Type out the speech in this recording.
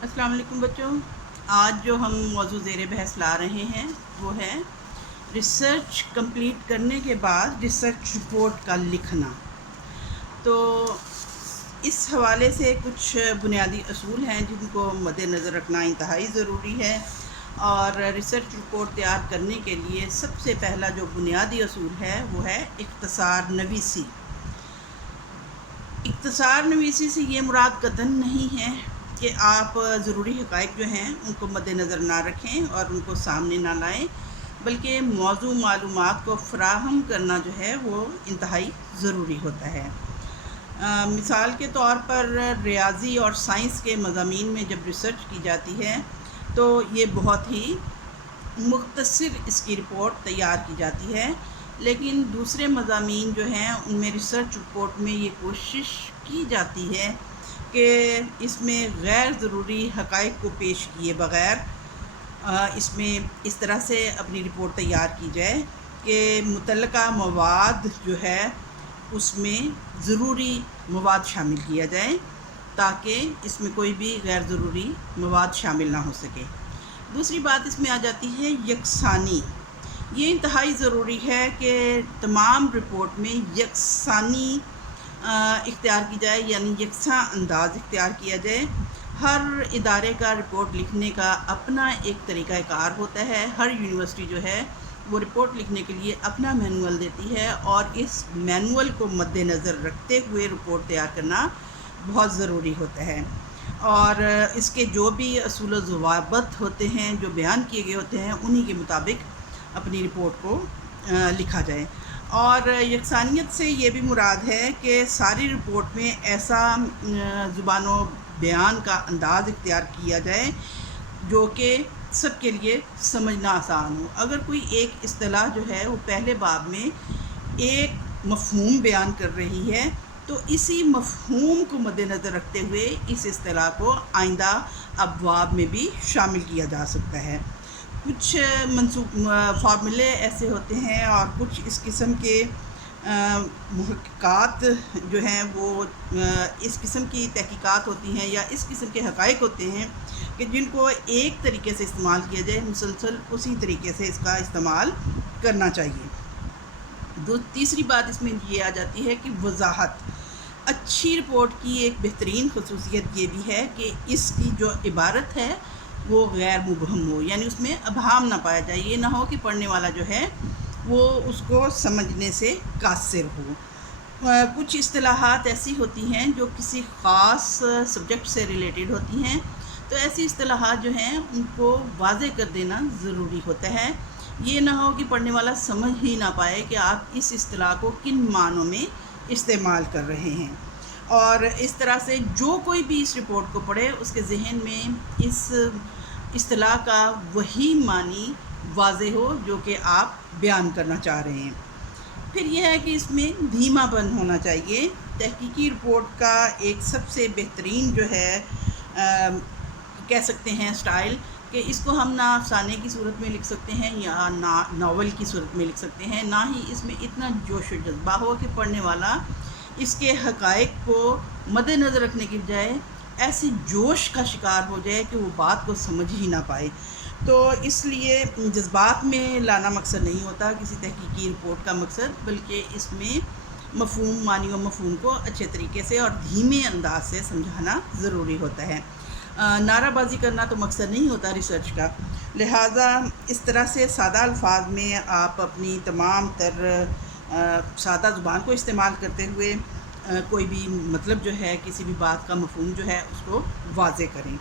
अस्सलाम वालेकुम बच्चों। आज जो हम मौजू ज़ेर बहस ला रहे हैं वो है रिसर्च कंप्लीट करने के बाद रिसर्च रिपोर्ट का लिखना। तो इस हवाले से कुछ बुनियादी असूल हैं जिनको मद्देनज़र रखना इंतहाई ज़रूरी है। और रिसर्च रिपोर्ट तैयार करने के लिए सबसे पहला जो बुनियादी असूल है वो है इख्तिसार नवीसी। इख्तिसार नवीसी से ये मुराद कतन नहीं है कि आप ज़रूरी हक़ाइक़ जो हैं उनको मद्देनज़र ना रखें और उनको सामने ना लाएं, बल्कि मौजू मालूमात को फ़राहम करना जो है वो इंतहाई ज़रूरी होता है। मिसाल के तौर पर रियाज़ी और साइंस के मज़ामीन में जब रिसर्च की जाती है तो ये बहुत ही मुख्तसर इसकी रिपोर्ट तैयार की जाती है, लेकिन दूसरे मज़ामीन जो हैं उनमें रिसर्च रिपोर्ट में ये कोशिश की जाती है कि इसमें गैर ज़रूरी हक़ाइक़ को पेश किए बग़ैर इसमें इस तरह से अपनी रिपोर्ट तैयार की जाए कि मुतल्लका मवाद जो है उसमें ज़रूरी मवाद शामिल किया जाए ताकि इसमें कोई भी गैर ज़रूरी मवाद शामिल ना हो सके। दूसरी बात इसमें आ जाती है यकसानी। ये इंतहाई ज़रूरी है कि तमाम रिपोर्ट में यकसानी इख्तियार की जाए, यानी यकसा अंदाज़ इख्तियार किया जाए। हर इदारे का रिपोर्ट लिखने का अपना एक तरीक़ाकार होता है। हर यूनिवर्सिटी जो है वो रिपोर्ट लिखने के लिए अपना मैनुअल देती है और इस मैनुअल को मद्देनज़र रखते हुए रिपोर्ट तैयार करना बहुत ज़रूरी होता है। और इसके जो भी असूल व ज़वाबित होते हैं, जो बयान किए गए होते हैं, उन्हीं के मुताबिक अपनी रिपोर्ट को लिखा जाए। और यकसानियत से ये भी मुराद है कि सारी रिपोर्ट में ऐसा ज़ुबान व बयान का अंदाज़ इख्तियार किया जाए जो कि सबके लिए समझना आसान हो। अगर कोई एक इस्तिलाह जो है वो पहले बाब में एक मफ़हूम बयान कर रही है तो इसी मफ़हूम को मद्देनज़र रखते हुए इस इस्तिलाह को आइंदा अबवाब में भी शामिल किया जा सकता है। कुछ फार्मूले ऐसे होते हैं और कुछ इस किस्म के मुहक्कात जो हैं वो इस किस्म की तहकीकात होती हैं या इस किस्म के हक़ाइक़ होते हैं कि जिनको एक तरीके से इस्तेमाल किया जाए, मुसलसल उसी तरीके से इसका इस्तेमाल करना चाहिए। तीसरी बात इसमें ये आ जाती है कि वज़ाहत। अच्छी रिपोर्ट की एक बेहतरीन ख़ुसूसियत ये भी है कि इसकी जो इबारत है वो गैर मुबहम हो, यानी उसमें अबहाम ना पाया जाए। ये ना हो कि पढ़ने वाला जो है वो उसको समझने से कासिर हो। कुछ इस्तिलाहात ऐसी होती हैं जो किसी ख़ास सब्जेक्ट से रिलेटेड होती हैं, तो ऐसी इस्तिलाहात जो हैं उनको वाज़े कर देना ज़रूरी होता है। ये ना हो कि पढ़ने वाला समझ ही ना पाए कि आप इस इस्तिलाह को किन मानों में इस्तेमाल कर रहे हैं। और इस तरह से जो कोई भी इस रिपोर्ट को पढ़े उसके ज़हन में इस इस्तिलाह का वही मानी वाज़े हो जो कि आप बयान करना चाह रहे हैं। फिर यह है कि इसमें धीमापन होना चाहिए। तहकीकी रिपोर्ट का एक सबसे बेहतरीन जो है कह सकते हैं स्टाइल कि इसको हम ना अफसाने की सूरत में लिख सकते हैं या ना नावल की सूरत में लिख सकते हैं। ना ही इसमें इतना जोश व जज्बा हो कि पढ़ने वाला इसके हक़ाइक़ को मद्देनज़र रखने की बजाय ऐसे जोश का शिकार हो जाए कि वो बात को समझ ही ना पाए। तो इसलिए जज्बात में लाना मकसद नहीं होता किसी तहकीकी रिपोर्ट का मकसद, बल्कि इसमें मफ़हूम, मानी व मफ़हूम को अच्छे तरीके से और धीमे अंदाज से समझाना ज़रूरी होता है। नाराबाजी करना तो मकसद नहीं होता रिसर्च का। लिहाजा इस तरह से सादा अल्फाज में आप अपनी तमाम तर सादा ज़ुबान को इस्तेमाल करते हुए कोई भी मतलब जो है किसी भी बात का मफ़हूम जो है उसको वाज़े करें।